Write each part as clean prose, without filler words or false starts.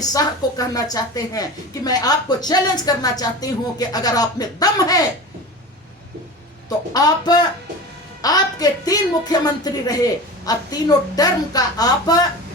अमित शाह को कहना चाहते हैं कि मैं आपको चैलेंज करना चाहती हूं कि अगर आप में दम है तो आपके 3 मुख्यमंत्री रहे और तीनों टर्म का आप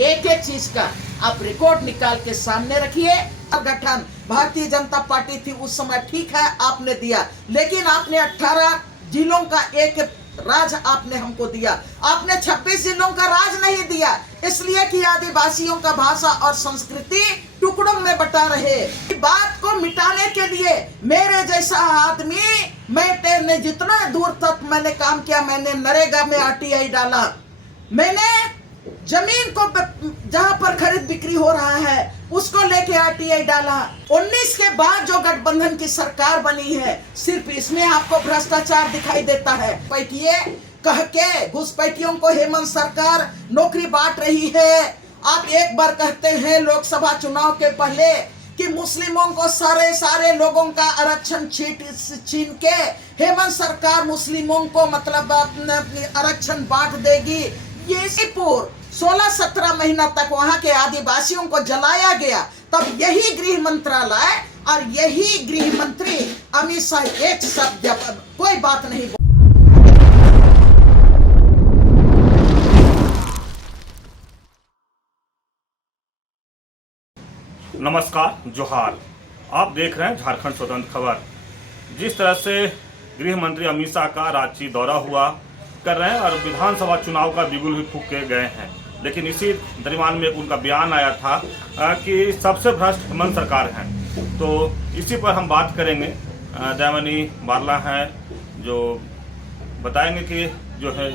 एक एक चीज का आप रिकॉर्ड निकाल के सामने रखिए। गठन भारतीय जनता पार्टी थी उस समय, ठीक है आपने दिया, लेकिन आपने 18 जिलों का एक राज आपने हमको दिया, आपने 26 जिलों का राज नहीं दिया, इसलिए कि आदिवासियों का भाषा और संस्कृति टुकड़ों में बटा रहे। बात को मिटाने के लिए मेरे जैसा आदमी, मैंने जितना दूर तक मैंने काम किया, मैंने नरेगा में आरटीआई डाला, मैंने जमीन को जहां पर खरीद बिक्री हो रहा है उसको लेके आरटीआई डाला। 19 के बाद जो गठबंधन की सरकार बनी है, सिर्फ इसमें आपको भ्रष्टाचार दिखाई देता है। पैटिए कह के घुसपैठियों को हेमंत सरकार नौकरी बांट रही है। आप एक बार कहते हैं लोकसभा चुनाव के पहले कि मुस्लिमों को सारे लोगों का आरक्षण छीन के हेमंत सरकार मुस्लिमों को मतलब आरक्षण बांट देगी। ये सिर्फ 16-17 महीना तक वहां के आदिवासियों को जलाया गया, तब यही गृह मंत्रालय और यही गृह मंत्री अमित शाह एक शब्द कोई बात नहीं। नमस्कार, जोहार। आप देख रहे हैं झारखंड स्वतंत्र खबर। जिस तरह से गृह मंत्री अमित शाह का रांची दौरा हुआ कर रहे हैं और विधानसभा चुनाव का बिगुल भी फूंक के गए हैं, लेकिन इसी दरमियान में उनका बयान आया था कि सबसे भ्रष्ट हेमंत सरकार है। तो इसी पर हम बात करेंगे। जयमनी बारला हैं जो बताएंगे कि जो है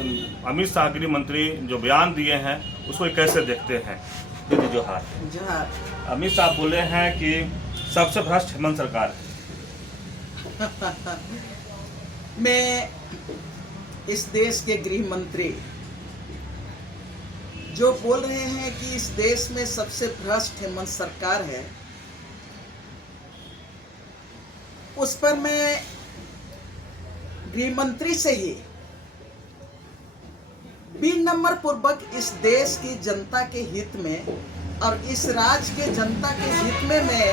अमित शाह गृह मंत्री जो बयान दिए हैं उसको कैसे देखते हैं। दीदी जोहार। अमित शाह बोले हैं कि सबसे भ्रष्ट हेमंत सरकार है। मैं इस देश के गृह मंत्री जो बोल रहे हैं कि इस देश में सबसे भ्रष्ट हेमंत सरकार है, उस पर मैं गृह मंत्री से ही विनम्र पूर्वक इस देश की जनता के हित में और इस राज्य के जनता के हित में मैं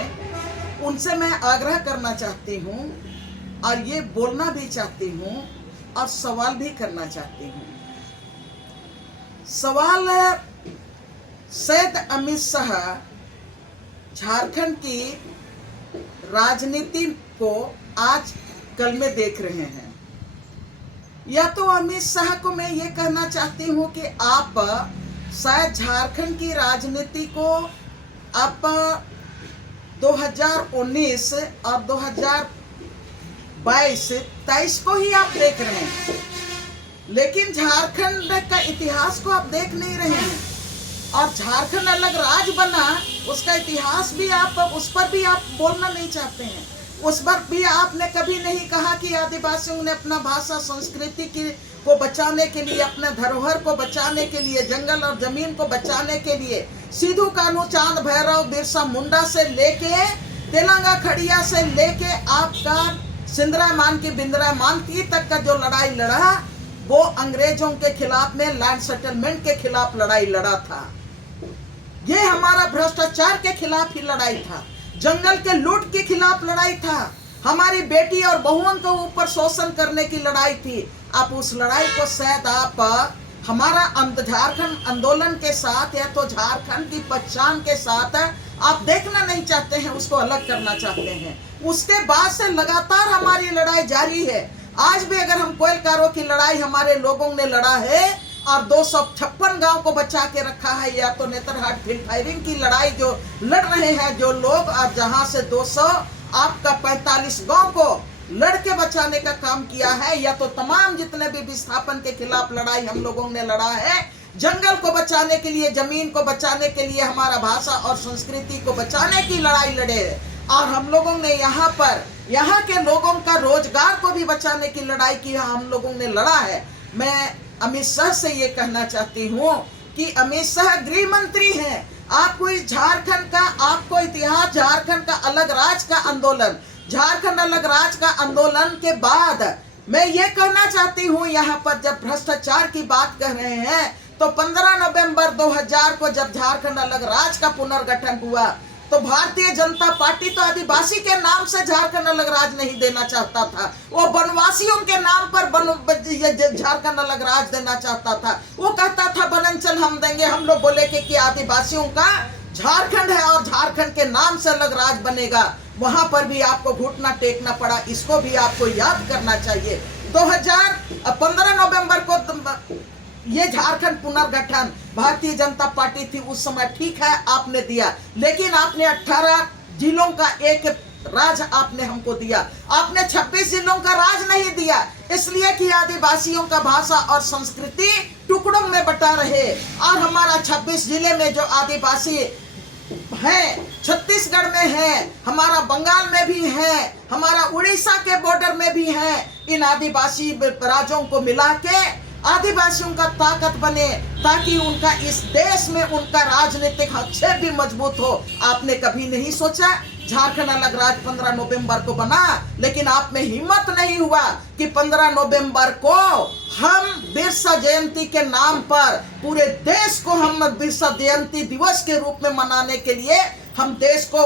उनसे मैं आग्रह करना चाहती हूँ और ये बोलना भी चाहती हूँ और सवाल भी करना चाहती हूँ। सवाल शायद अमित शाह झारखंड की राजनीति को आज कल में देख रहे हैं, या तो अमित शाह को मैं ये कहना चाहती हूँ कि आप शायद झारखंड की राजनीति को आप 2019 और 2022-23 को ही आप देख रहे हैं, लेकिन झारखंड का इतिहास को आप देख नहीं रहे हैं। और झारखंड अलग राज्य बना, उसका इतिहास भी आप उस पर भी आप बोलना नहीं चाहते हैं। उस पर भी आपने कभी नहीं कहा कि आदिवासियों ने अपना भाषा संस्कृति को बचाने के लिए, अपने धरोहर को बचाने के लिए, जंगल और जमीन को बचाने के लिए सिद्धू कान्हू, चांद भैरव, बिरसा मुंडा से लेके तेलंगा खड़िया से लेके आपका सिंदरामान की बिंद्रामान की तक का जो लड़ाई लड़ा, वो अंग्रेजों के खिलाफ में लैंड सेटलमेंट के खिलाफ लड़ाई लड़ा था। ये हमारा भ्रष्टाचार के खिलाफ ही लड़ाई था, जंगल के लूट के खिलाफ लड़ाई था, हमारी बेटी और बहुओं के ऊपर शोषण करने की लड़ाई थी। आप उस लड़ाई को शायद आप हमारा झारखंड आंदोलन के साथ या तो झारखंड की पहचान के साथ आप देखना नहीं चाहते हैं, उसको अलग करना चाहते हैं। उसके बाद से लगातार हमारी लड़ाई जारी है। आज भी अगर हम कोयलकारों की लड़ाई हमारे लोगों ने लड़ा है और 256 गांव को बचा के रखा है, या तो नेतरहाट फील्ड फायरिंग की लड़ाई जो लड़ रहे हैं जो लोग, और जहां से 245 गांव को लड़के बचाने का काम किया है, या तो तमाम जितने भी विस्थापन के खिलाफ लड़ाई हम लोगों ने लड़ा है, जंगल को बचाने के लिए, जमीन को बचाने के लिए, हमारा भाषा और संस्कृति को बचाने की लड़ाई लड़े। और हम लोगों ने यहाँ पर यहाँ के लोगों का रोजगार को भी बचाने की लड़ाई की हम लोगों ने लड़ा है। मैं अमित शाह से ये कहना चाहती हूँ कि अमित शाह गृह मंत्री हैं, आपको इस झारखंड का, आपको इतिहास, झारखंड का अलग राज्य का आंदोलन, झारखंड अलग राज्य का आंदोलन के बाद मैं ये कहना चाहती हूँ, यहाँ पर जब भ्रष्टाचार की बात कर रहे हैं तो 15 नवंबर 2000 को जब झारखंड अलग राज्य का पुनर्गठन हुआ, तो भारतीय जनता पार्टी तो आदिवासी के नाम से झारखंड अलग राज नहीं देना चाहता था, वो वनवासियों के नाम पर झारखंड अलग राज देना चाहता था। वो कहता था वनांचल हम देंगे, हम लोग बोले कि आदिवासियों का झारखंड है और झारखंड के नाम से अलग राज बनेगा। वहां पर भी आपको घुटना टेकना पड़ा, इसको भी आपको याद करना चाहिए। 2015 नवंबर को ये झारखंड पुनर्गठन भारतीय जनता पार्टी थी उस समय, ठीक है आपने दिया, लेकिन आपने 18 जिलों का एक राज आपने हमको दिया, आपने 26 जिलों का राज नहीं दिया, इसलिए कि आदिवासियों का भाषा और संस्कृति टुकड़ों में बटा रहे। और हमारा 26 जिले में जो आदिवासी है, छत्तीसगढ़ में है, हमारा बंगाल में भी है, हमारा उड़ीसा के बॉर्डर में भी है, इन आदिवासी राज्यों को मिला के आदिवासियों का ताकत बने, ताकि उनका इस देश में उनका राजनीतिक हस्तक्षेप भी मजबूत हो। आपने कभी नहीं सोचा झारखंड अलग राज 15 नवंबर को बना, लेकिन आप में हिम्मत नहीं हुआ कि 15 नवंबर को हम बिरसा जयंती के नाम पर पूरे देश को हम बिरसा जयंती दिवस के रूप में मनाने के लिए हम देश को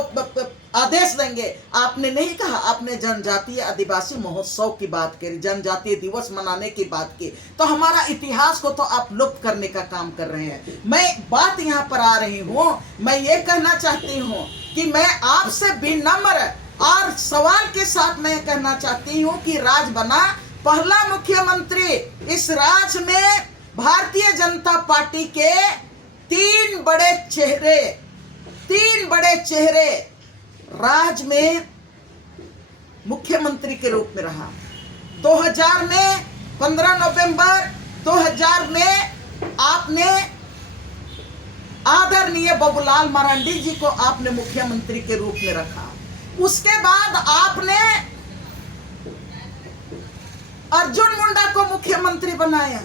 आदेश देंगे। आपने नहीं कहा, आपने जनजातीय आदिवासी महोत्सव की बात करी, जनजातीय दिवस मनाने की बात की, तो हमारा इतिहास को तो आप लुप्त करने का काम कर रहे हैं। मैं बात यहाँ पर आ रही हूँ, मैं ये कहना चाहती हूँ कि मैं आपसे विनम्र और सवाल के साथ मैं कहना चाहती हूँ कि राज बना पहला मुख्यमंत्री, इस राज में भारतीय जनता पार्टी के तीन बड़े चेहरे राज में मुख्यमंत्री के रूप में रहा। 2000 में 15 नवंबर 2000 में आपने आदरणीय बाबूलाल मरांडी जी को आपने मुख्यमंत्री के रूप में रखा। उसके बाद आपने अर्जुन मुंडा को मुख्यमंत्री बनाया।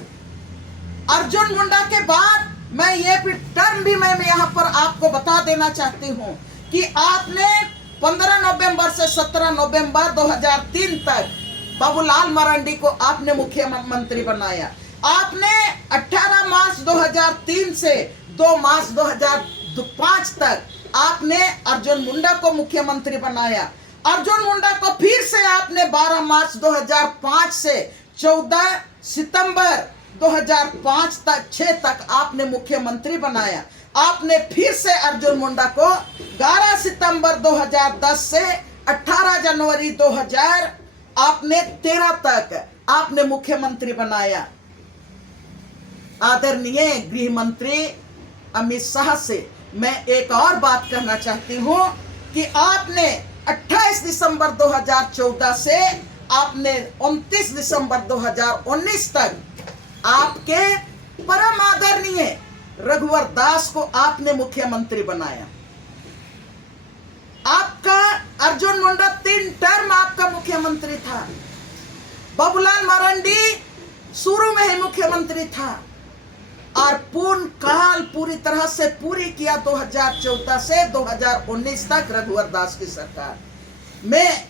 अर्जुन मुंडा के बाद मैं ये टर्म भी मैं यहाँ पर आपको बता देना चाहती हूँ कि आपने 15 नवंबर से 17 नवंबर 2003 तक बाबूलाल मरांडी को आपने मुख्यमंत्री बनाया। आपने 18 मार्च 2003 से 2 मार्च 2005 तक आपने अर्जुन मुंडा को मुख्यमंत्री बनाया। अर्जुन मुंडा को फिर से आपने 12 मार्च 2005 से 14 सितंबर 2005 तक 6 तक आपने मुख्यमंत्री बनाया। आपने फिर से अर्जुन मुंडा को 11 सितंबर 2010 से 18 जनवरी 2000 आपने 13 तक आपने मुख्यमंत्री बनाया। आदरणीय गृह मंत्री अमित शाह से मैं एक और बात कहना चाहती हूं कि आपने 28 दिसंबर 2014 से आपने 29 दिसंबर 2019 तक आपके परम आदरणीय रघुवर दास को आपने मुख्यमंत्री बनाया। आपका अर्जुन मुंडा 3 टर्म आपका मुख्यमंत्री था। बाबूलाल मरांडी शुरू में ही मुख्यमंत्री था और पूर्ण काल पूरी तरह से पूरी किया 2014 से 2019 तक रघुवर दास की सरकार। मैं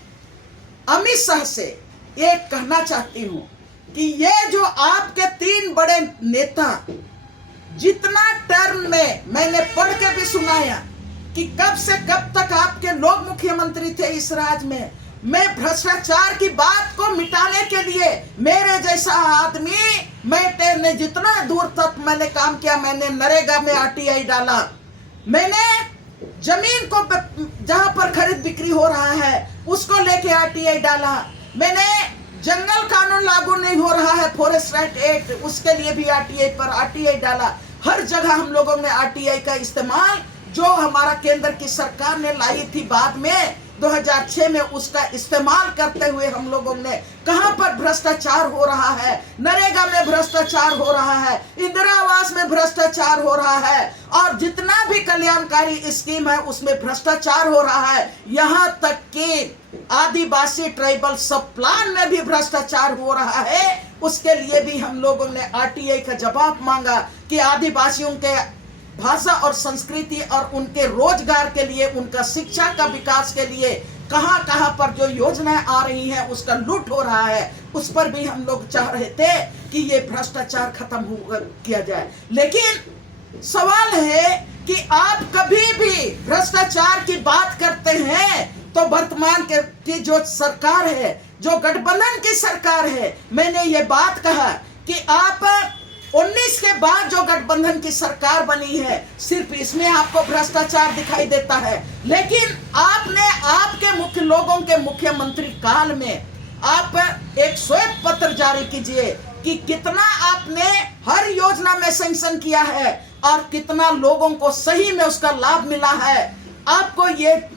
अमित शाह से एक कहना चाहती हूं कि ये जो आपके 3 बड़े नेता जितना टर्म में मैंने पढ़ के भी सुनाया कि कब से कब तक आपके लोग मुख्यमंत्री थे इस राज्य में। मैं भ्रष्टाचार की बात को मिटाने के लिए मेरे जैसा आदमी, मैंने जितना दूर तक मैंने काम किया, मैंने नरेगा में आरटीआई डाला, मैंने जमीन को जहां पर खरीद बिक्री हो रहा है उसको लेके आरटीआई डाला, मैंने जंगल कानून लागू नहीं हो रहा है फॉरेस्ट राइट एक्ट उसके लिए भी आरटीआई पर आरटीआई डाला। हर जगह हम लोगों ने आरटीआई का इस्तेमाल जो हमारा केंद्र की सरकार ने लाई थी बाद में 2006 में उसका इस्तेमाल करते हुए हम लोगों ने कहां पर भ्रष्टाचार हो रहा है, नरेगा में भ्रष्टाचार हो रहा है, इंदिरा आवास में भ्रष्टाचार हो रहा है और जितना भी कल्याणकारी स्कीम है उसमें भ्रष्टाचार हो रहा है। यहां तक कि आदिवासी ट्राइबल सब प्लान में भी भ्रष्टाचार हो रहा है। उसके लिए भी हम लोगों ने आरटीआई का जवाब मांगा कि आदिवासियों के भाषा और संस्कृति और उनके रोजगार के लिए, उनका शिक्षा का विकास के लिए कहां कहां पर जो योजनाएं आ रही हैं उसका लूट हो रहा है, उस पर भी हम लोग चाह रहे थे कि ये भ्रष्टाचार खत्म किया जाए। लेकिन सवाल है कि आप कभी भी भ्रष्टाचार की वर्तमान की जो सरकार है, जो गठबंधन की सरकार है, मैंने ये बात कहा कि आप 19 के बाद जो गठबंधन की सरकार बनी है, सिर्फ इसमें आपको भ्रष्टाचार दिखाई देता है। लेकिन आपने आपके मुख्य लोगों के मुख्यमंत्री काल में आप एक श्वेत पत्र जारी कीजिए कि कितना आपने हर योजना में सैंक्शन किया है और कितना लोगों को सही में उसका लाभ मिला है। आपको ये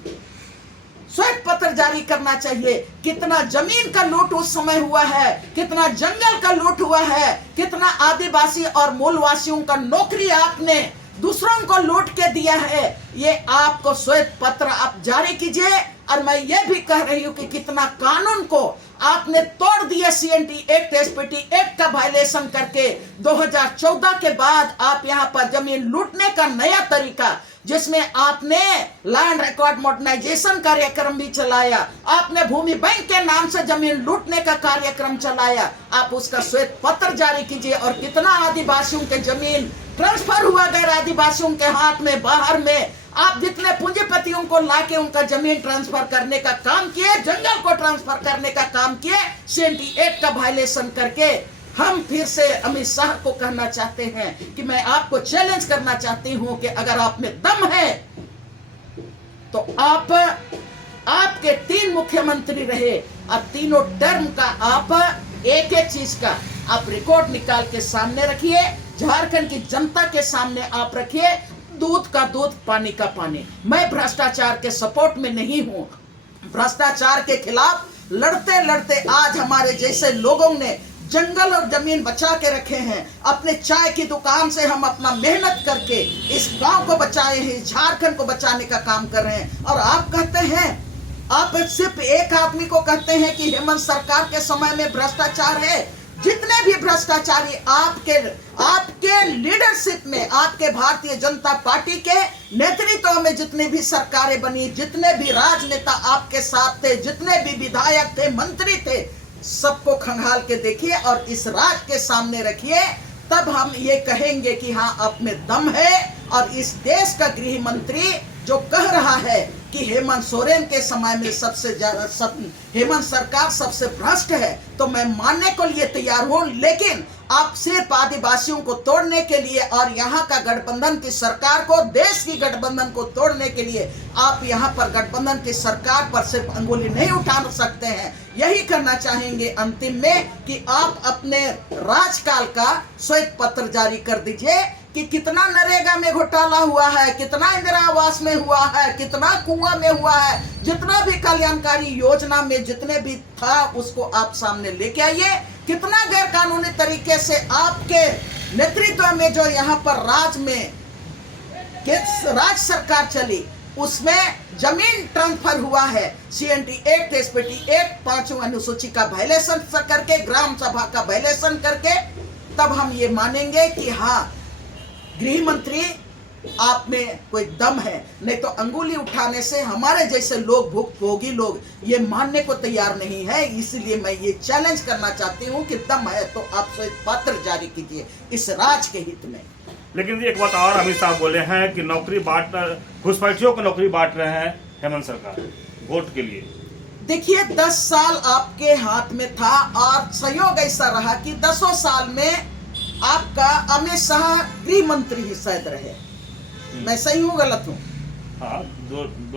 श्वेत पत्र जारी करना चाहिए। कितना जमीन का लूट उस समय हुआ है, कितना जंगल का लूट हुआ है, कितना आदिवासी और मूलवासियों का नौकरी आपने दूसरों को लूट के दिया है। ये आपको श्वेत पत्र आप जारी कीजिए। और मैं ये भी कह रही हूं कि कितना कानून को आपने तोड़ दिया, CNT एक्ट, SPT एक्ट का वायलेशन करके 2014 के बाद आप यहां पर जमीन लूटने का नया तरीका, जिसमें आपने लैंड रिकॉर्ड मॉडर्नाइजेशन कार्यक्रम भी चलाया, आपने भूमि बैंक के नाम से जमीन लूटने का कार्यक्रम चलाया। आप उसका श्वेत पत्र जारी कीजिए। और कितना आदिवासियों के जमीन ट्रांसफर हुआ गैर आदिवासियों के हाथ में, बाहर में। आप जितने पूंजीपतियों को लाके उनका जमीन ट्रांसफर करने का काम किए, जंगल को ट्रांसफर करने का काम किए, CNT एक्ट का वायलेशन करके। हम फिर से अमित शाह को कहना चाहते हैं कि मैं आपको चैलेंज करना चाहती हूं कि अगर आप में दम है तो आपके 3 मुख्यमंत्री रहे और तीनों टर्म का आप एक एक चीज का आप रिकॉर्ड निकाल के सामने रखिए, झारखंड की जनता के सामने आप रखिए। दूध का दूध, पानी का पानी। मैं भ्रष्टाचार के सपोर्ट में नहीं हूं। भ्रष्टाचार के खिलाफ लड़ते लड़ते आज हमारे जैसे लोगों ने जंगल और जमीन बचा के रखे हैं। अपने चाय की दुकान से हम अपना मेहनत करके इस गांव को बचाए हैं, झारखंड को बचाने का काम कर रहे हैं। और आप कहते हैं, आप सिर्फ एक आदमी को कहते हैं कि हेमंत सरकार के समय में भ्रष्टाचार है। जितने भी भ्रष्टाचारी आपके लीडरशिप में, आपके भारतीय जनता पार्टी के नेतृत्व में जितने भी सरकारें बनी, जितने भी राजनेता आपके साथ थे, जितने भी विधायक थे, मंत्री थे, सबको खंगाल के देखिए और इस राज के सामने रखिए। तब हम ये कहेंगे कि हाँ, आप में दम है। और इस देश का गृह मंत्री जो कह रहा है कि हेमंत सोरेन के समय में सबसे ज्यादा हेमंत सरकार सबसे भ्रष्ट है, तो मैं मानने को लिए तैयार हूं। लेकिन आप सिर्फ आदिवासियों को तोड़ने के लिए और यहाँ का गठबंधन की सरकार को, देश की गठबंधन को तोड़ने के लिए आप यहाँ पर गठबंधन की सरकार पर सिर्फ अंगुली नहीं उठा सकते हैं। यही करना चाहेंगे अंतिम में कि आप अपने राजकाल का श्वेत पत्र जारी कर दीजिए कि कितना नरेगा में घोटाला हुआ है, कितना इंदिरा आवास में हुआ है, कितना कुआं में हुआ है, जितना भी कल्याणकारी योजना में जितने भी था उसको आप सामने लेके आइए। कितना गैर कानूनी तरीके से आपके नेतृत्व में जो यहाँ पर राज सरकार चली, उसमें जमीन ट्रांसफर हुआ है। CNT एक्ट, SPT एक्ट, 5वीं अनुसूची का वायलेशन करके, ग्राम सभा का वायलेशन करके, तब हम ये मानेंगे कि हाँ, गृह मंत्री आप में कोई दम है। नहीं तो अंगुली उठाने से हमारे जैसे लोग, भुक्तभोगी लोग, ये मानने को तैयार नहीं है। इसलिए मैं ये चैलेंज करना चाहती हूँ कि दम है तो आप श्वेत पत्र जारी कीजिए इस राज के हित में। लेकिन एक बात और अमित शाह बोले हैं कि नौकरी बांट, घुसपैठियों को नौकरी बांट रहे हैं हेमंत सरकार वोट के लिए। देखिए, 10 साल आपके हाथ में था और सहयोग ऐसा रहा कि 10 साल में आपका अमित शाह गृह मंत्री ही शायद रहे। मैं सही हूँ, गलत हूँ? हाँ,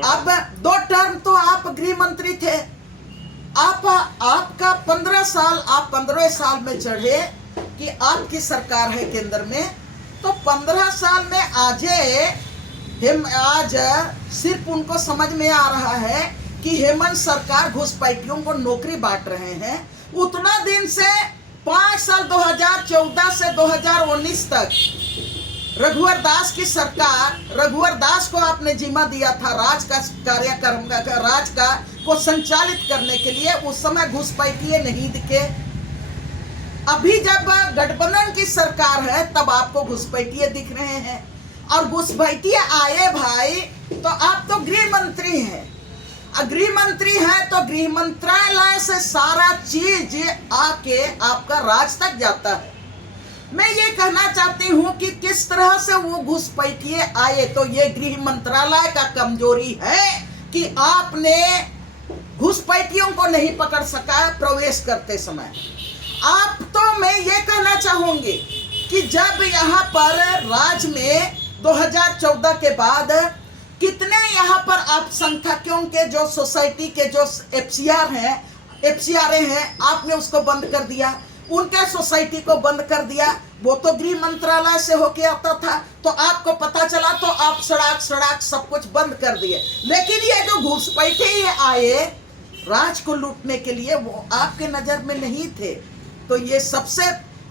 अब 2 टर्म तो आप गृह मंत्री थे। आपका 15 साल, आप 15वें साल में चढ़े कि आपकी सरकार है केंद्र में, तो 15 साल में आज सिर्फ उनको समझ में आ रहा है कि हेमंत सरकार घुसपैठियों को नौकरी बांट रहे हैं। उतना दिन से 5 साल 2014 से 2019 तक रघुवर दास की सरकार, रघुवर दास को आपने जिम्मा दिया था राज का कार्यक्रम का, राज का को संचालित करने के लिए। उस समय घुसपैठिए नहीं दिखे। अभी जब गठबंधन की सरकार है तब आपको घुसपैठिए दिख रहे हैं। और घुसपैठिए आए भाई तो आप तो गृह मंत्री हैं। गृह मंत्री है तो गृह मंत्रालय से सारा चीज आके आपका राज तक जाता है। मैं ये कहना चाहती हूँ कि किस तरह से वो घुसपैठिए आए, तो ये गृह मंत्रालय का कमजोरी है कि आपने घुसपैठियों को नहीं पकड़ सका प्रवेश करते समय। आप तो मैं ये कहना चाहूंगी कि जब यहाँ पर राज्य में 2014 के बाद कितने यहाँ पर अल्पसंख्यकों के जो सोसाइटी के जो एफसीआर हैं आपने उसको बंद कर दिया, उनके सोसाइटी को बंद कर दिया। वो तो गृह मंत्रालय से होके आता था, तो आपको पता चला तो आप सड़क सब कुछ बंद कर दिए। लेकिन ये जो घुसपैठे आए राज को लूटने के लिए, वो आपके नजर में नहीं थे। तो ये सबसे,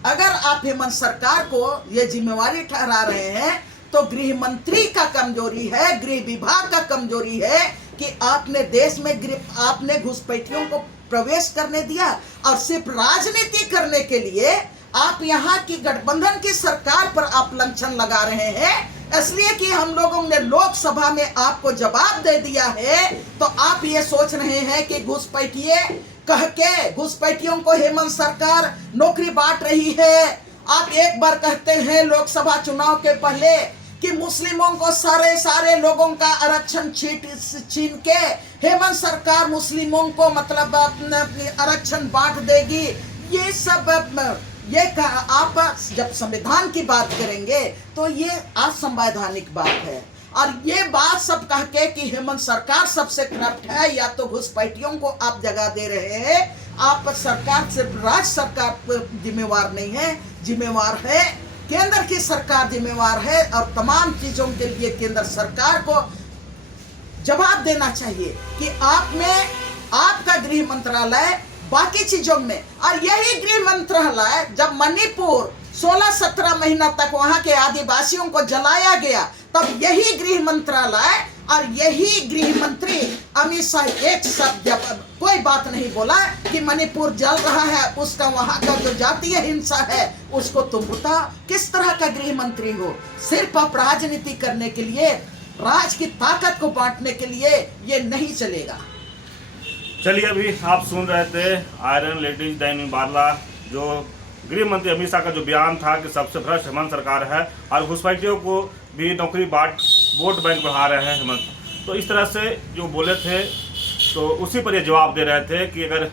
अगर आप हेमंत सरकार को ये जिम्मेवारी ठहरा रहे हैं तो गृह मंत्री का कमजोरी है, गृह विभाग का कमजोरी है कि आपने देश में आपने घुसपैठियों को प्रवेश करने दिया और सिर्फ राजनीति करने के लिए आप यहाँ की गठबंधन की सरकार पर आप लांछन लगा रहे हैं। इसलिए कि हम लोगों ने लोकसभा में आपको जवाब दे दिया है, तो आप ये सोच रहे हैं कि घुसपैठिए कह के घुसपैठियों को हेमंत सरकार नौकरी बांट रही है। आप एक बार कहते हैं लोकसभा चुनाव के पहले कि मुस्लिमों को सारे लोगों का आरक्षण छीन के हेमंत सरकार मुस्लिमों को मतलब आरक्षण बांट देगी। ये सब आप जब संविधान की बात करेंगे तो ये असंवैधानिक बात है। और ये बात सब कह के कि हेमंत सरकार सबसे करप्ट है या तो घुसपैठियों को आप जगह दे रहे हैं। आप सरकार सिर्फ राज्य सरकार जिम्मेवार नहीं है, जिम्मेवार है केंद्र की सरकार जिम्मेवार है। और तमाम चीजों के लिए केंद्र सरकार को जवाब देना चाहिए कि आप में आपका गृह मंत्रालय बाकी चीजों में, और यही गृह मंत्रालय जब मणिपुर 16-17 महीना तक वहां के आदिवासियों को जलाया गया, तब यही गृह मंत्रालय और यही गृह मंत्री अमित शाह एक शब्द कोई बात नहीं बोला कि मणिपुर जल रहा है, उसका वहां का जो जातीय हिंसा है उसको तुम बता। किस तरह का गृह मंत्री हो? सिर्फ आप राजनीति करने के लिए, राज की ताकत को बांटने के लिए ये नहीं चलेगा। चलिए, अभी आप सुन रहे थे आयरन लेडीज दैनिक बारला, जो गृह मंत्री अमित शाह का जो बयान था कि सबसे भ्रष्ट हेमंत सरकार है और घुसपैठियों को भी नौकरी बांट वोट बैंक बढ़ा रहे हैं हेमंत। तो इस तरह से जो बोले थे तो उसी पर ये जवाब दे रहे थे कि अगर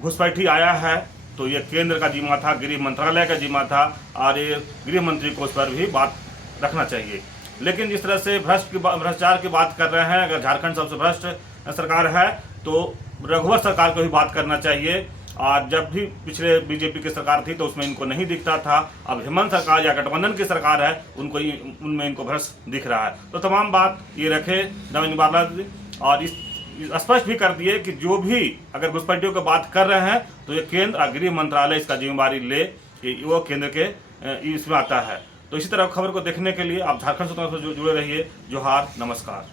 घुसपैठी आया है तो ये केंद्र का जिम्मा था, गृह मंत्रालय का जिम्मा था, और ये गृह मंत्री को उस पर भी बात रखना चाहिए। लेकिन जिस तरह से भ्रष्टाचार की बात कर रहे हैं, अगर झारखंड सबसे भ्रष्ट सरकार है तो रघुवर सरकार को भी बात करना चाहिए। और जब भी पिछले बीजेपी की सरकार थी तो उसमें इनको नहीं दिखता था, अब हेमंत सरकार या गठबंधन की सरकार है उनमें इनको भ्रष्ट दिख रहा है। तो तमाम बात ये रखे दैनिक बारला और इस स्पष्ट भी कर दिए कि जो भी अगर घुसपैठियों की बात कर रहे हैं तो ये केंद्र और गृह मंत्रालय इसका जिम्मेवारी ले कि वो केंद्र के इसमें आता है। तो इसी तरह खबर को देखने के लिए आप झारखंड स्वतंत्र से जुड़े रहिए। जोहार, नमस्कार।